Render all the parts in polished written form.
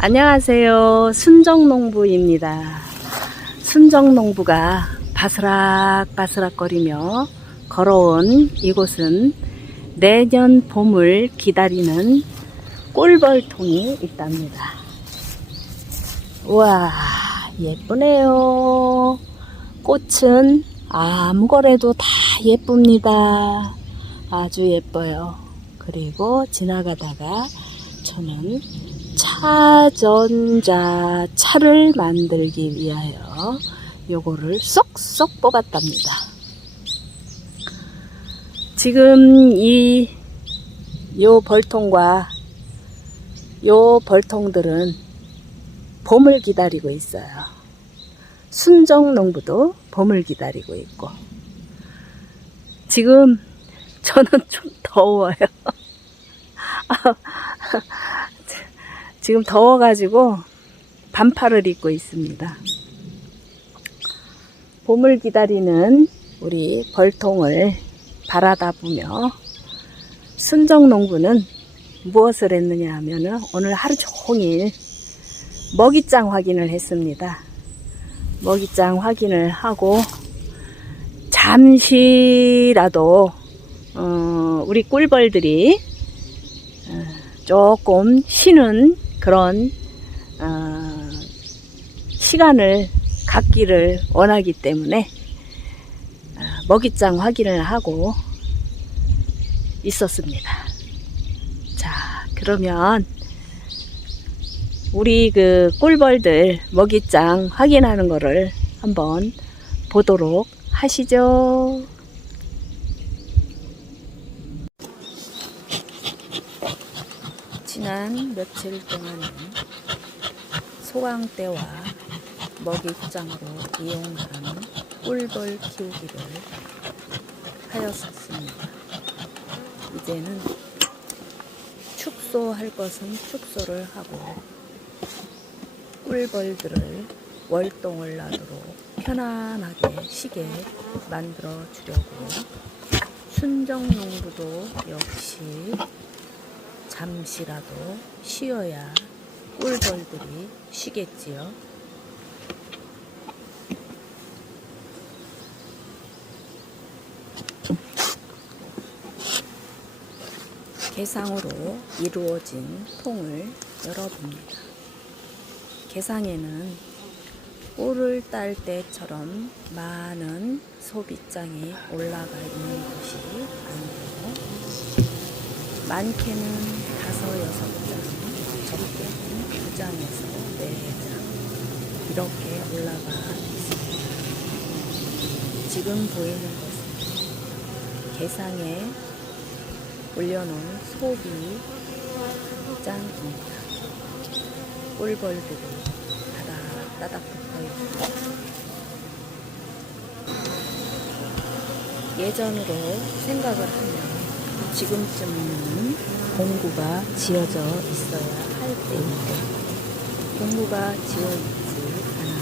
안녕하세요. 순정농부입니다. 순정농부가 바스락바스락거리며 걸어온 이곳은 내년 봄을 기다리는 꿀벌통이 있답니다. 우와, 예쁘네요. 꽃은 아무거래도 다 예쁩니다. 아주 예뻐요. 그리고 지나가다가 저는 차전자 차를 만들기 위하여 요거를 쏙쏙 뽑았답니다. 지금 요 벌통과 요 벌통들은 봄을 기다리고 있어요. 순정농부도 봄을 기다리고 있고, 지금 저는 좀 더워요. 지금 더워가지고 반팔을 입고 있습니다. 봄을 기다리는 우리 벌통을 바라다 보며 순정농부는 무엇을 했느냐 하면은 오늘 하루 종일 먹이장 확인을 했습니다. 먹이장 확인을 하고 잠시라도 우리 꿀벌들이 조금 쉬는 그런 시간을 갖기를 원하기 때문에 먹이장 확인을 하고 있었습니다. 자, 그러면 우리 그 꿀벌들 먹이장 확인하는 거를 한번 보도록 하시죠. 지난 며칠 동안은 소강대와 먹이장으로 이용한 꿀벌 키우기를 하였습니다. 이제는 축소할 것은 축소를 하고 꿀벌들을 월동을 나도록 편안하게 쉬게 만들어 주려고 순정농부도 역시 잠시라도 쉬어야 꿀벌들이 쉬겠지요. 개상으로 이루어진 통을 열어봅니다. 개상에는 꿀을 딸 때처럼 많은 소비장이 올라가 있는 것이 아니고 많게는 5, 6장, 적게는 2장에서 4장 이렇게 올라가 있습니다. 지금 보이는 것은 개상에 올려놓은 소비장입니다. 꿀벌들이 따닥따닥 붙어 있습니다. 예전으로 생각을 하면 지금쯤은 공구가 지어져 있어야 할 때인데 공구가 지어 있지 않아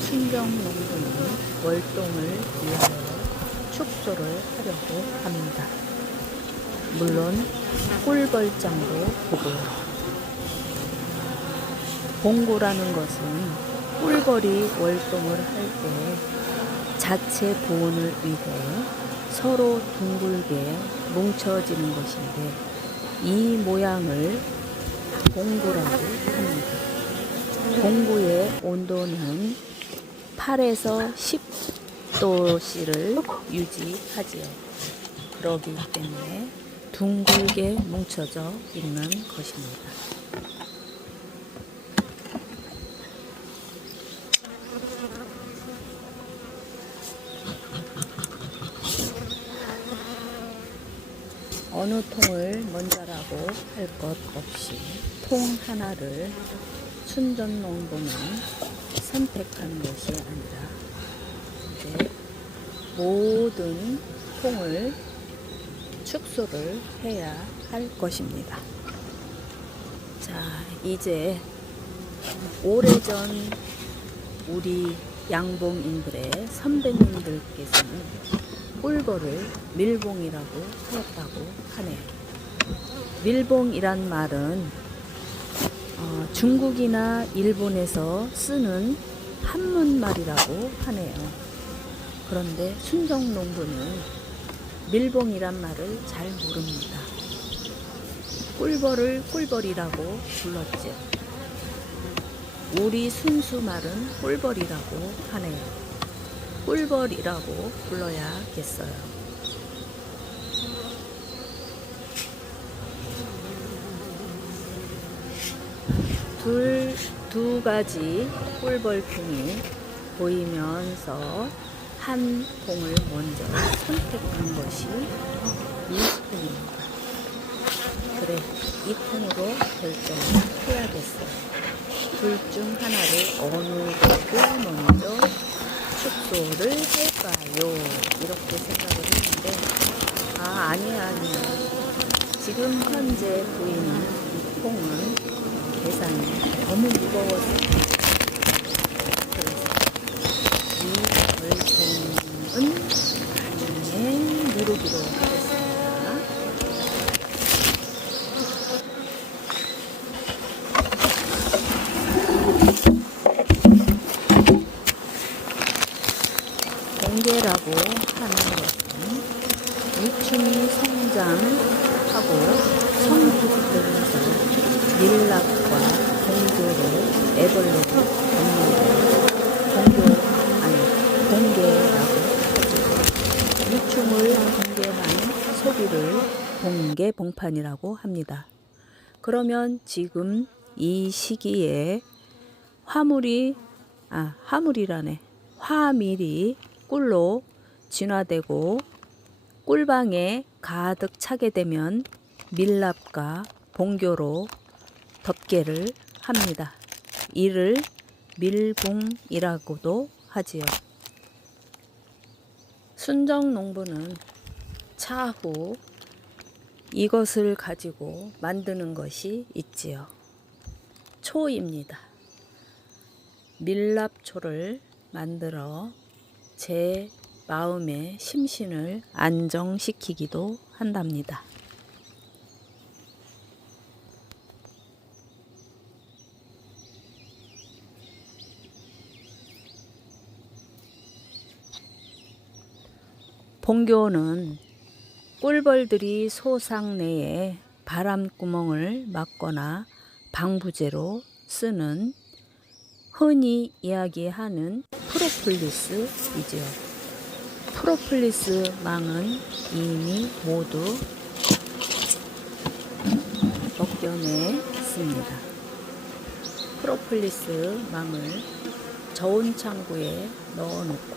순정농부는 월동을 위하여 축소를 하려고 합니다. 물론 꿀벌장도 보고요. 공구라는 것은 꿀벌이 월동을 할 때 자체 보온을 위해 서로 둥글게 뭉쳐지는 것인데 이 모양을 공구라고 합니다. 공구의 온도는 8에서 10도씨를 유지하지요. 그러기 때문에 둥글게 뭉쳐져 있는 것입니다. 어느 통을 먼저라고 할 것 없이 통 하나를 순정농부는 선택하는 것이 아니라 이제 모든 통을 축소를 해야 할 것입니다. 자, 이제 오래전 우리 양봉인들의 선배님들께서는 꿀벌을 밀봉이라고 하였다고 하네요. 밀봉이란 말은 중국이나 일본에서 쓰는 한문말이라고 하네요. 그런데 순정농부는 밀봉이란 말을 잘 모릅니다. 꿀벌을 꿀벌이라고 불렀죠. 우리 순수말은 꿀벌이라고 하네요. 꿀벌이라고 불러야겠어요. 두 가지 꿀벌통이 보이면서 한 통을 먼저 선택한 것이 이 통입니다. 그래, 이 통으로 결정을 해야겠어요. 둘 중 하나를 어느 곳을 먼저 축소를 할까요? 이렇게 생각을 했는데, 아니야. 지금 현재 보이는 이 통은 계산이 너무 무거워서 그래서 이 벌통은 나중에 누르기로 하겠습니다. 공개라고 하는 것은 유충이 성장하고 성숙되면서 밀랍과 공개로 애벌레를 얻는 공개라고 하죠. 유충을 공개한 소비를 공개봉판이라고 합니다. 그러면 지금 이 시기에 화밀이 꿀로 진화되고 꿀방에 가득 차게 되면 밀랍과 봉교로 덮개를 합니다. 이를 밀봉이라고도 하지요. 순정농부는 차후 이것을 가지고 만드는 것이 있지요. 초입니다. 밀랍초를 만들어 제 마음의 심신을 안정시키기도 한답니다. 봉교는 꿀벌들이 소상 내에 바람구멍을 막거나 방부제로 쓰는 흔히 이야기하는 프로폴리스이지요. 프로폴리스 망은 이미 모두 벗겨냈습니다. 프로폴리스 망을 저온 창고에 넣어놓고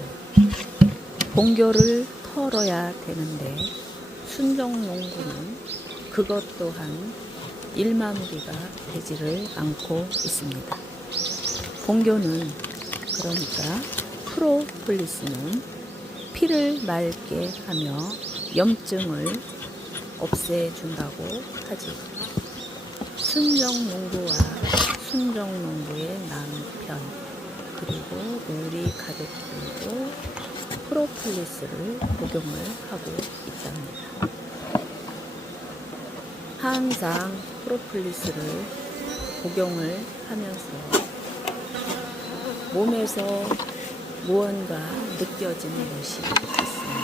봉교를 털어야 되는데 순정농부는 그것 또한 일마무리가 되지를 않고 있습니다. 봉교는 그러니까 프로폴리스는 피를 맑게 하며 염증을 없애준다고 하지. 순정농부와 순정농부의 남편 그리고 우리 가족들도 프로폴리스를 복용을 하고 있답니다. 항상 프로폴리스를 복용을 하면서 몸에서 무언가 느껴지는 것이 있으니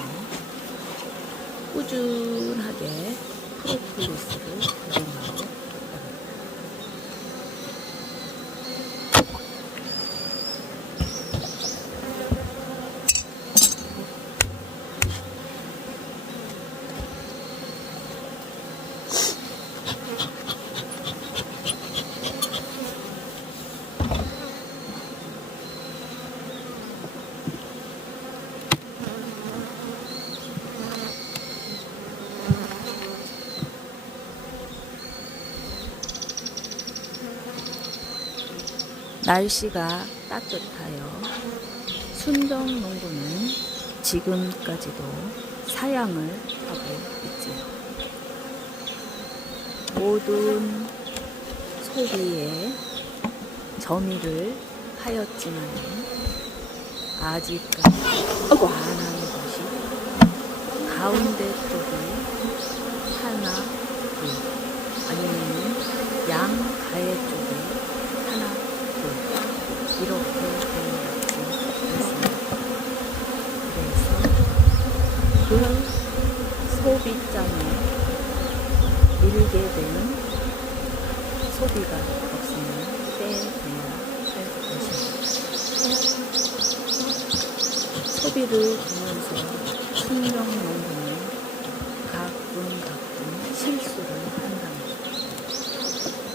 꾸준하게 프로폴리스를 복용하고 있답니다. 날씨가 따뜻하여 순정농부는 지금까지도 사양을 하고 있지요. 모든 소비에 점유를 하였지만 아직까지 많은 것이 가운데 쪽이 하나, 둘, 아니면 양가해 쪽에 밀게 된 소비가 없으면 빼내야 할 것입니다. 소비를 보면서 순정농부는 가끔 실수를 한답니다.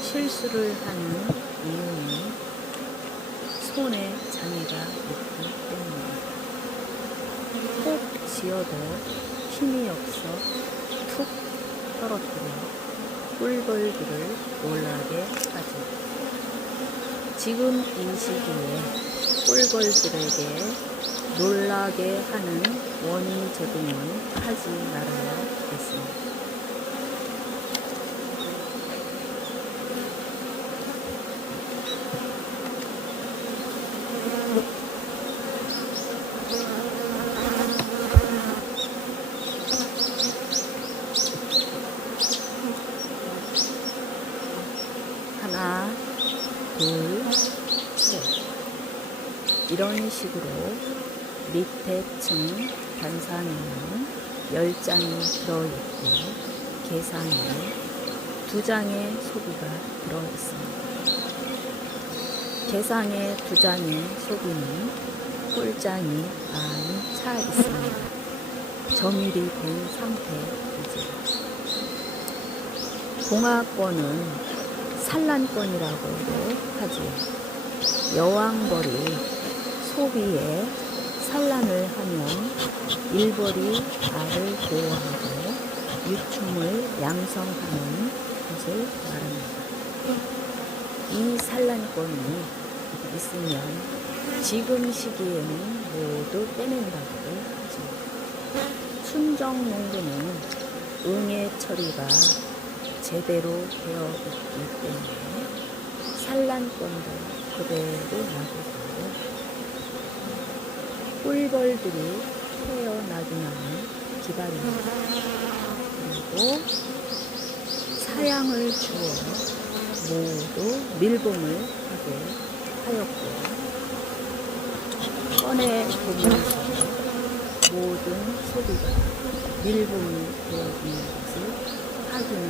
실수를 하는 이유는 손에 장애가 있기 때문입니다. 꼭 지어도 힘이 없어 툭 떨어뜨려 꿀벌들을 놀라게 하죠. 지금 이 시기에 꿀벌들에게 놀라게 하는 원인 제공은 하지 말아야겠습니다. 하나, 둘, 셋. 이런 식으로 밑에 층 단상에는 10장이 들어있고 계상에 2장의 소비가 들어있습니다. 계상에 2장의 소비는 꿀장이 많이 차 있습니다. 점일이 된 상태이죠. 공화권은 산란권이라고도 하지요. 여왕벌이 소비에 산란을 하면 일벌이 알을 보호하고 유충을 양성하는 것을 말합니다. 이 산란권이 있으면 지금 시기에는 모두 빼낸다고 하죠. 순정농부는 응애 처리가 제대로 되어 있기 때문에 산란권도 그대로 놔두고 꿀벌들이 태어나기만을 기다립니다. 그리고 사양을 주어 모두 밀봉을 하게 하였고 꺼내 보면서 모든 소비가 밀봉이 되어 있는 것을 확인을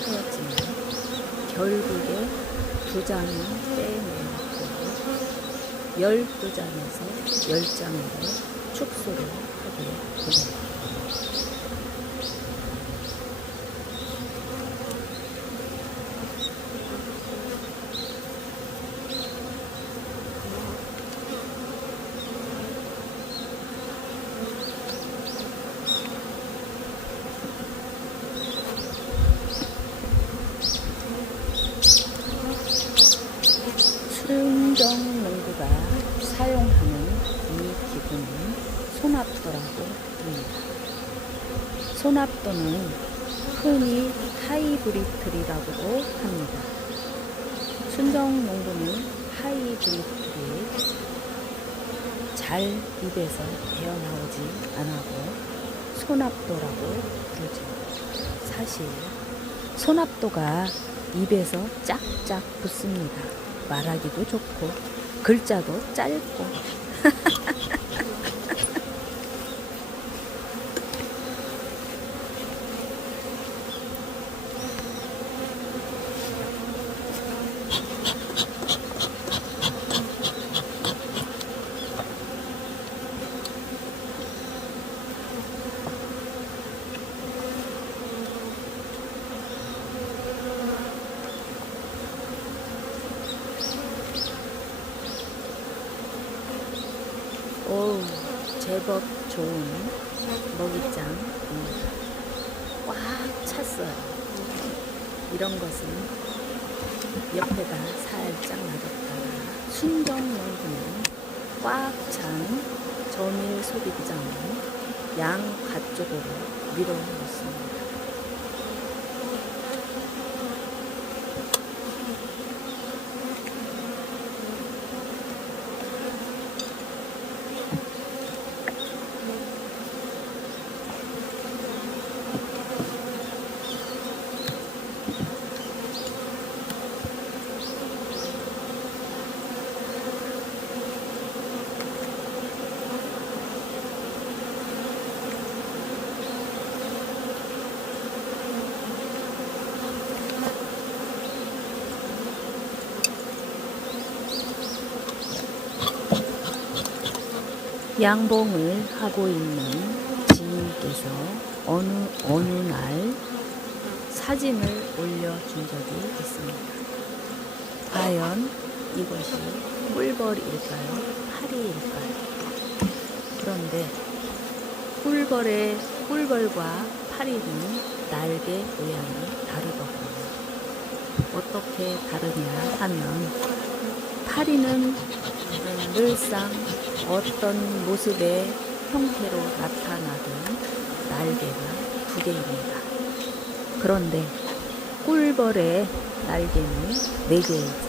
하였지만 결국에 2장은 빼내었고 12장에서 10장으로 축소를 하게 됩니다. 순정농부가 사용하는 이 기구는 손압도라고 합니다. 손압도는 흔히 하이브리틀이라고도 합니다. 순정농부는 하이브리틀이 잘 입에서 배어나오지 않아도 손압도라고 부르죠. 사실 손압도가 입에서 짝짝 붙습니다. 말하기도 좋고 글자도 짧고 오, 제법 좋은 먹이장입니다. 꽉 찼어요. 이런 것은 옆에다 살짝 놔뒀다가 순정농부는 꽉 찬 저밀 소비장을 양 가쪽으로 밀어 놓습니다. 양봉을 하고 있는 지인께서 어느 날 사진을 올려준 적이 있습니다. 과연 이것이 꿀벌일까요? 파리일까요? 그런데 꿀벌과 파리는 날개 모양이 다르더군요. 어떻게 다르냐 하면 파리는 늘상 어떤 모습의 형태로 나타나든 날개가 두 개입니다. 그런데 꿀벌의 날개는 네 개이죠.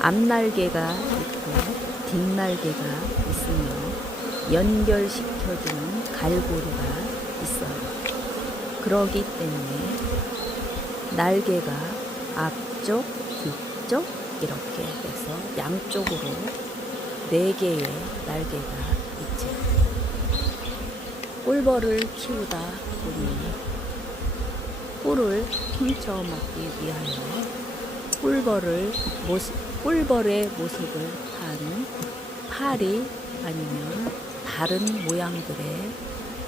앞날개가 있고 뒷날개가 있으며 연결시켜주는 갈고리가 있어요. 그러기 때문에 날개가 앞쪽, 뒤쪽 이렇게 해서 양쪽으로 네 개의 날개가 있죠. 꿀벌을 키우다 보니 꿀을 훔쳐 먹기 위하여 꿀벌의 모습을 한 파리 아니면 다른 모양들의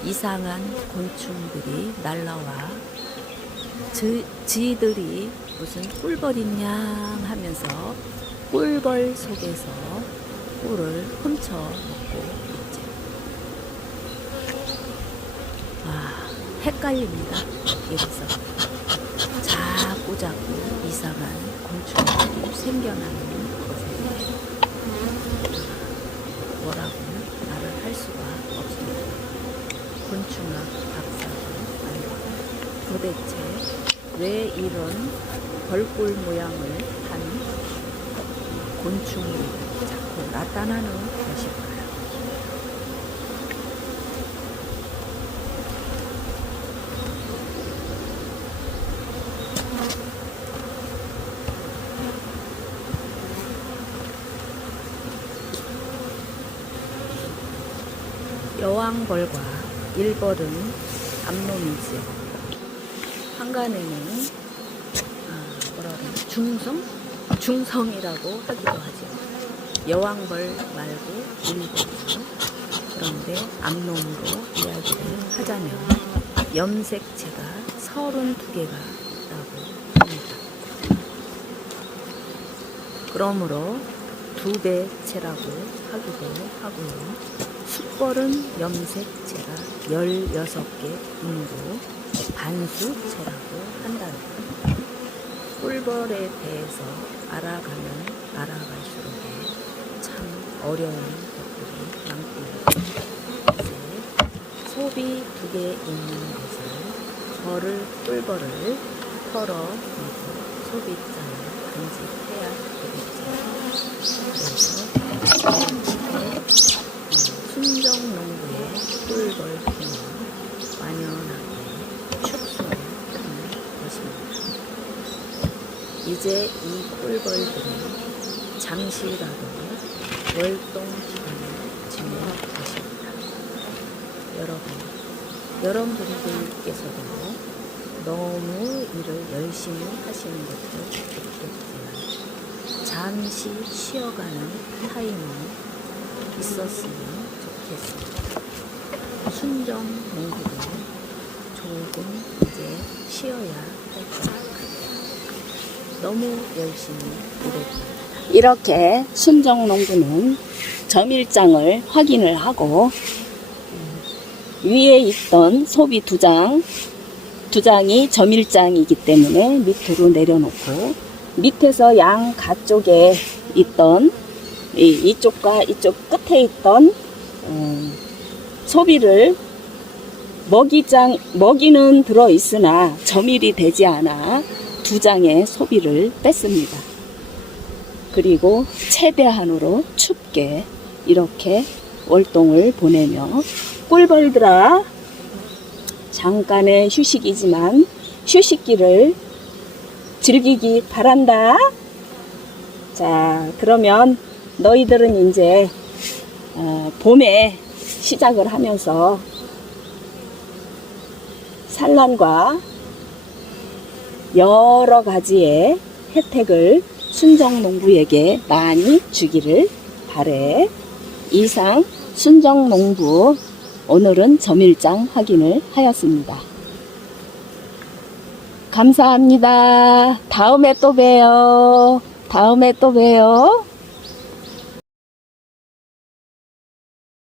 이상한 곤충들이 날라와 지들이 무슨 꿀벌이냐 하면서 꿀벌 속에서 꿀을 훔쳐 먹고 있죠. 헷갈립니다. 여기서 자꾸 이상한 곤충들이 생겨나는 것에 뭐라고 말을 할 수가 없습니다. 곤충학 박사도 아니고 도대체 왜 이런 벌꿀 모양을 한 곤충이 자꾸 나타나는 것일까요? 여왕벌과 일벌은 암놈이지요. 한간에는 중성이라고 하기도 하죠. 여왕벌 말고 일벌이죠. 그런데 암놈으로 이야기를 하자면 염색체가 32개가 있다고 합니다. 그러므로 2배체라고 하기도 하고요. 숫벌은 염색체가 16개이므로 반수체라고 한다는 것. 꿀벌에 대해서 알아가면 알아갈수록 참 어려운 것들이 많고요. 이제 소비 2개 있는 곳을 꿀벌을 털어내고 소비장을 간직해야 되겠죠. 그래서 순정농부의 꿀벌 힘을 완연하게 축소하는 것입니다. 이제 이 꿀벌들은 장시라도 월동 기간을 지낼 것입니다. 여러분들께서도 너무 일을 열심히 하시는 것도 좋겠지만 잠시 쉬어가는 타임이 있었으면 좋겠습니다. 순정 농부도 조금 이제 쉬어야 할 것 같아요. 너무 열심히 일했습니다. 이렇게 순정 농부는 점일장을 확인을 하고 위에 있던 소비 두 장이 점일장이기 때문에 밑으로 내려놓고 밑에서 양 가쪽에 있던 이쪽과 이쪽 끝에 있던 소비를 먹이는 들어있으나 점일이 되지 않아 2장의 소비를 뺐습니다. 그리고 최대한으로 춥게 이렇게 월동을 보내며 꿀벌들아 잠깐의 휴식이지만 휴식기를 즐기기 바란다. 자, 그러면 너희들은 이제 봄에 시작을 하면서 산란과 여러 가지의 혜택을 순정농부에게 많이 주기를 바래. 이상 순정농부 오늘은 점일장 확인을 하였습니다. 감사합니다. 다음에 또 봬요.